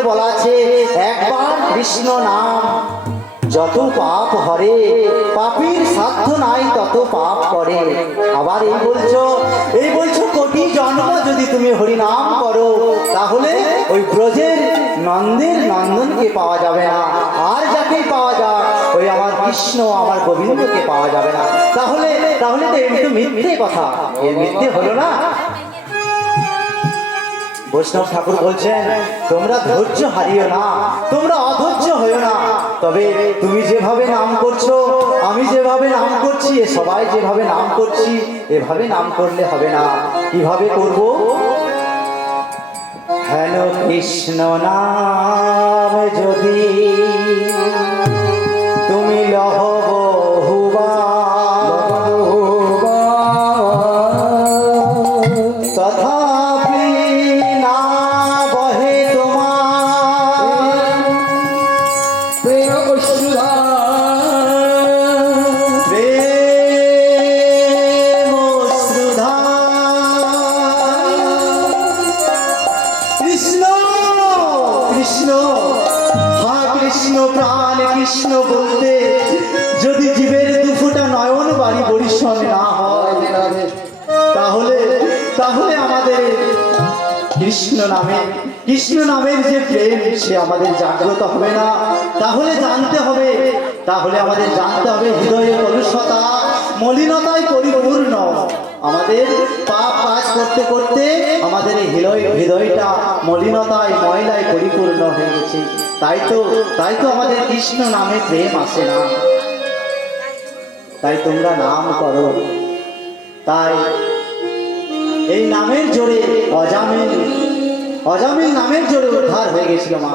শাস্ত্রে বলা আছে একবার কৃষ্ণ নাম যত পাপ হরে, পাপীর সাধ্য নাই তত পাপ করে। আবার এই বলছো কোটি জন্ম যদি তুমি হরি নাম করো তাহলে ওই ব্রজের নন্দনকে পাওয়া যাবে না, আর যাকেই পাওয়া যায় ওই আমার কৃষ্ণ আমার গোবিন্দকে পাওয়া যাবে না। তাহলে তো একটু মিথ্যে কথা, এর মিথ্যে হলো না। বৈষ্ণব ঠাকুর বলছেন তোমরা ধৈর্য হারিও না, তোমরা অধৈর্য হইও না। তবে তুমি যেভাবে নাম করছো, আমি যেভাবে নাম করছি, সবাই যেভাবে নাম করছি এভাবে নাম করলে হবে না। কিভাবে করব? হেন কৃষ্ণ নাম যদি তুমি লহ বহুবা, তথাপি না বহে তোমার প্রেম অশ্রুধা, প্রেম অশ্রুধা। কৃষ্ণ কৃষ্ণ হা কৃষ্ণ প্রাণ কৃষ্ণ বলতে যদি জীবের দুফোঁটা নয়ন বাড়ি বরিশন না হয় তাহলে আমাদের কৃষ্ণ নামের যে প্রেম সে আমাদের জাগ্রত হবে না। তাহলে আমাদের জানতে হবে হৃদয়ে কলুষতা মলিনতায় পরিপূর্ণ। আমাদের পাপ কাজ করতে করতে আমাদের এই হৃদয়টা মলিনতায় ময়লায় পরিপূর্ণ হয়ে গেছে। তাই তো আমাদের কৃষ্ণ নামে প্রেম আসে না। তাই তোমরা নাম করো। তাই এই নামের জোরে অজামিল নামের জোরে উদ্ধার হয়ে গেছিল মা।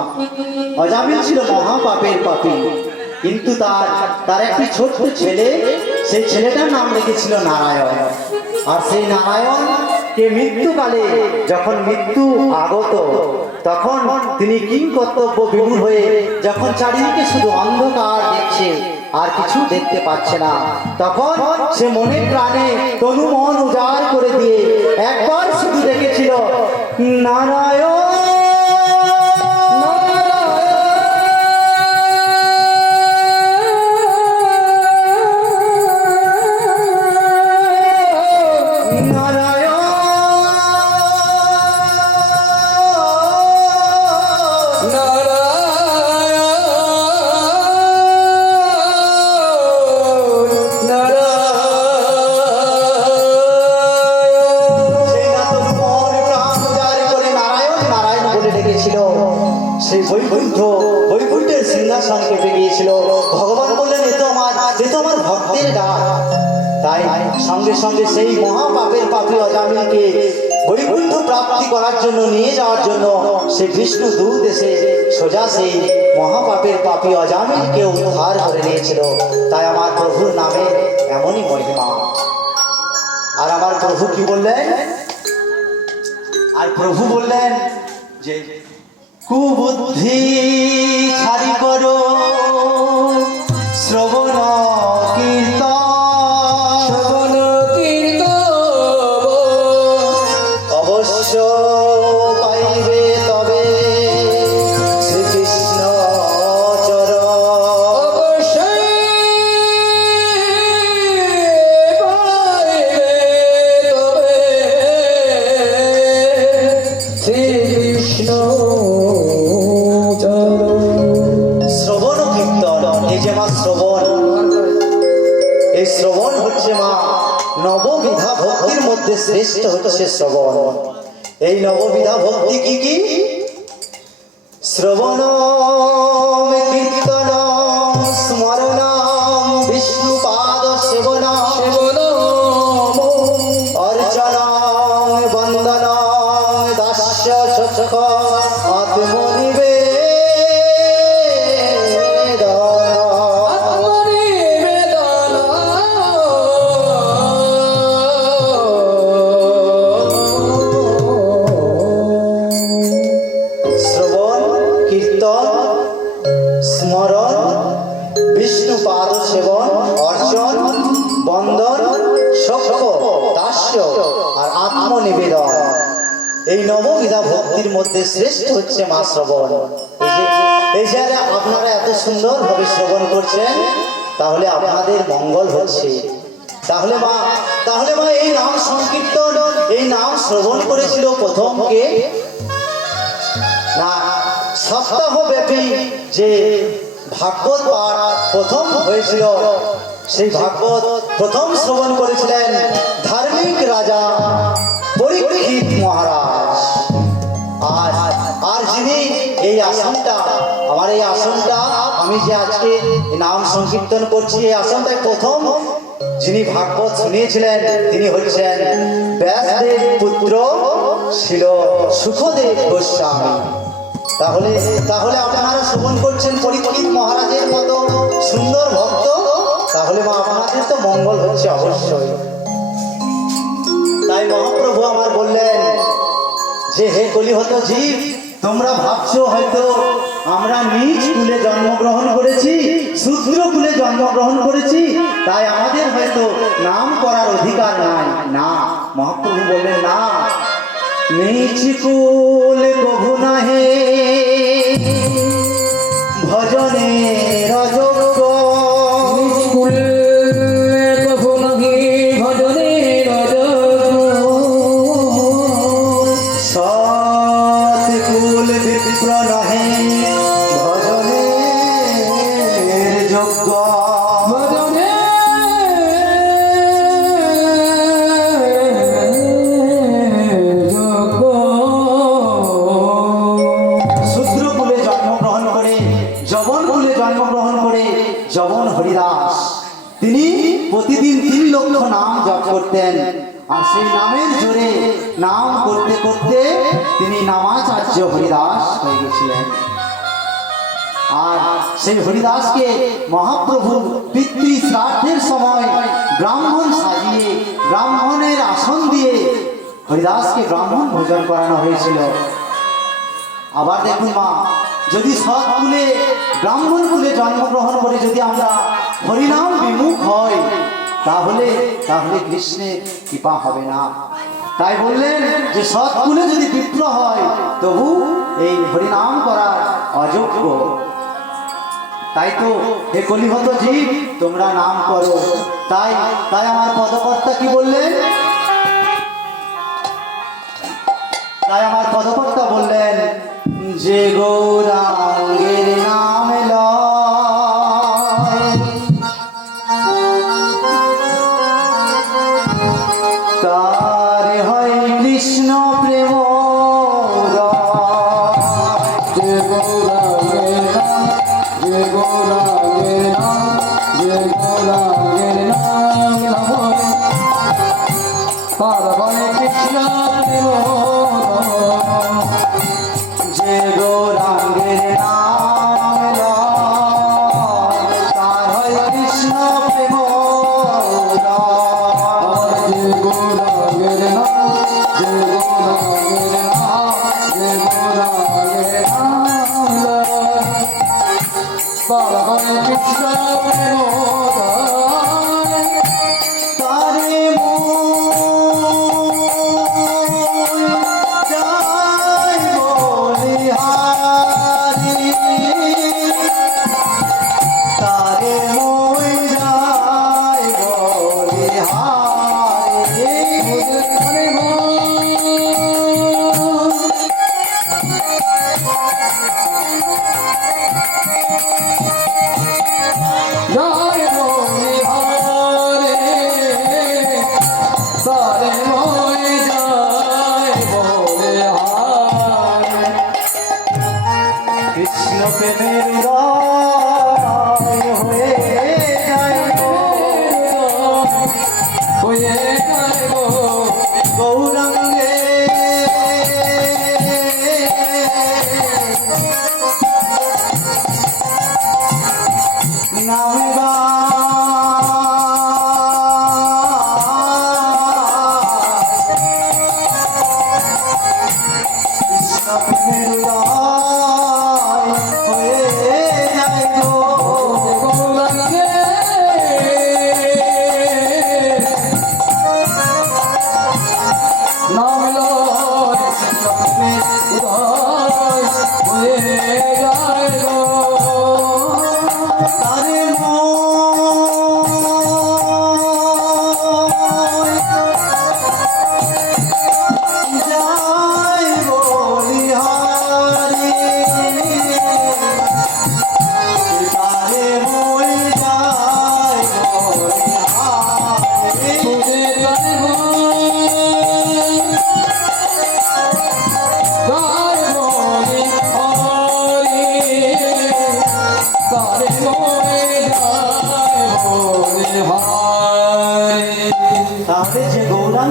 অজামিল ছিল মহাপাপের পাপী, কিন্তু তার একটি ছোট্ট ছেলে, সেই ছেলেটার নাম রেখেছিল নারায়ণ। আর সেই নারায়ণকে মৃত্যুকালে যখন মৃত্যু আগত তখন তিনি কিংকর্তব্য বিমূঢ় হয়ে যখন চারিদিকে শুধু অন্ধকার দেখছে আর কিছু দেখতে পাচ্ছে না, তখন সে মনে প্রাণে তনু মন উজাড় করে দিয়ে একবার শুধু দেখেছিল নারায়ণ। সেই বৈকুণ্ঠের সিংহাসন কেঁপে গিয়েছিল। ভগবান বললেন এ তো আমার ভক্তের ডাক। তাই সঙ্গে সঙ্গে সেই মহাপাপের পাপী অজামিলকে বৈকুণ্ঠ প্রাপ্তি করার জন্য নিয়ে যাওয়ার জন্য সেই বিষ্ণু দূত এসে সোজা সেই মহাপাপের পাপী অজামিলকে উদ্ধার করে নিয়েছিল। তাই আমার প্রভুর নামে এমনই মহিমা। আর আমার প্রভু কি বললেন? আর প্রভু বললেন যে কুবুদ্ধি ছাড়ি করো শ্রবণ কীর্তন অবশ্য পাইবে তবে শ্রীকৃষ্ণ চরণ। শ্রীকৃষ্ণ শ্রবণ কীর্তন, এই যে মা শ্রবণ, এই শ্রবণ হচ্ছে মা নববিধা ভক্তির মধ্যে শ্রেষ্ঠ হচ্ছে শ্রবণ। এই নববিধা ভক্তি কি কি? শ্রবণ কীর্তন স্মরণ বিষ্ণুপাদ সেবন অর্চন বন্দন দাস্য চক্ষ আত্মনিবে স্মরণ বিষ্ণু পাদ সেবন অর্চন বন্দন সক্ষ দাস্য আর আত্মনিবেদন। এই নববিধা ভক্তির মধ্যে শ্রেষ্ঠ হচ্ছে মা শ্রবণ। এই যে আপনারা এত সুন্দর ভাবে শ্রবণ করছেন, তাহলে আপনাদের মঙ্গল হচ্ছে। তাহলে মা এই নাম সংকীর্তন, এই নাম শ্রবণ করেছিল প্রথম কে? না, সপ্তাহব্যাপী যে ভাগবত পাঠ প্রথম হয়েছিল, সেই ভাগবত প্রথম শ্রবণ করেছিলেন ধার্মিক রাজা পরীক্ষিত মহারাজ। আর যিনি এই আসনটা, আমার এই আসনটা, আমি যে আজকে নাম সংকীর্তন করছি, এই আসনটায় প্রথম যিনি ভাগবত শুনিয়েছিলেন তিনি হচ্ছেন ব্যাসদেব পুত্র ছিল সুখদেব গোস্বামী। তাহলে আপনারা শ্রবণ করছেন পরীক্ষিত মহারাজের মতো সুন্দর ভক্ত, তাহলে মা আপনাদের তো মঙ্গল হচ্ছে অবশ্যই। তাই মহাপ্রভু আমার বললেন যে হে কলিহত জীব, তোমরা ভাবছো হয়তো আমরা নিজ কুলে জন্মগ্রহণ করেছি, শূদ্র কুলে জন্মগ্রহণ করেছি, তাই আমাদের হয়তো নাম করার অধিকার নাই। না, মহাপ্রভু বললেন না, নিজ কুল কভু নাহে ভজনের যোগ্য, নিজ কুল কভু নাহি ভজনের যোগ্য, সৎ কুল বিপ্র নহে ভজনের যোগ্য। জবন হরিদাস তিনি প্রতিদিন 3 লক্ষ নাম জপ করতেন, আর সেই নামের জোরে নাম করতে করতে তিনি নামাচার্য হরিদাস হয়ে গেছিলেন। আর সেই হরিদাসকে মহাপ্রভু পিতৃ শ্রাদ্ধের সময় ব্রাহ্মণ সাজিয়ে, ব্রাহ্মণের আসন দিয়ে হরিদাসকে ব্রাহ্মণ ভোজন করানো হয়েছিল। আবার দেখুন মা, যদি সৎ কুলে ব্রাহ্মণ কুলে জন্মগ্রহণ করে যদি আমরা হরিনাম বিমুখ হয়, তাহলে কৃষ্ণের কৃপা হবে না। তাই বললেন যে সৎ কুলে যদি বিপ্র হয় তবু এই হরিনাম করার অযোগ্য। তাই তো হে কলিহত জীব, তোমরা নাম করো। তাই আমার পদকর্তা কি বললেন? তাই আমার পদকর্তা বললেন যে গৌরাঙ্গের নাম লয়, তার হয় কৃষ্ণ প্রেম রয়। যে গৌরাঙ্গের নাম, যে গৌরাঙ্গের নাম, যে গৌরাঙ্গের নাম লয়, তার হয় কৃষ্ণ প্রেম রয়। যে গৌরাঙ্গের নাম লয়, তার হয় কৃষ্ণ প্রেম রয়। যে গৌরাঙ্গের নাম, যে গৌরাঙ্গের নাম, যে গৌরাঙ্গের নাম লয়, তার হয় কৃষ্ণ প্রেম রয়। তারে মূল যাই বলিহারি, তারে মূল যাই বলিহারি। জয় বলি হরে, তারে মই জয় বলে হায়। কৃষ্ণ প্রেমের উদয় হয়ে যায় হয়ে যাইব গৌরাঙ্গে, নামবা কৃষ্ণ প্রেমের উদয় হয়ে যায় হয়ে যায় গো তারে যায় বলিহারি তারে মই যায় বলিহারি খুঁজে গানে গায় বলি হরি তারে মনে যায় বলি হরি তারে যে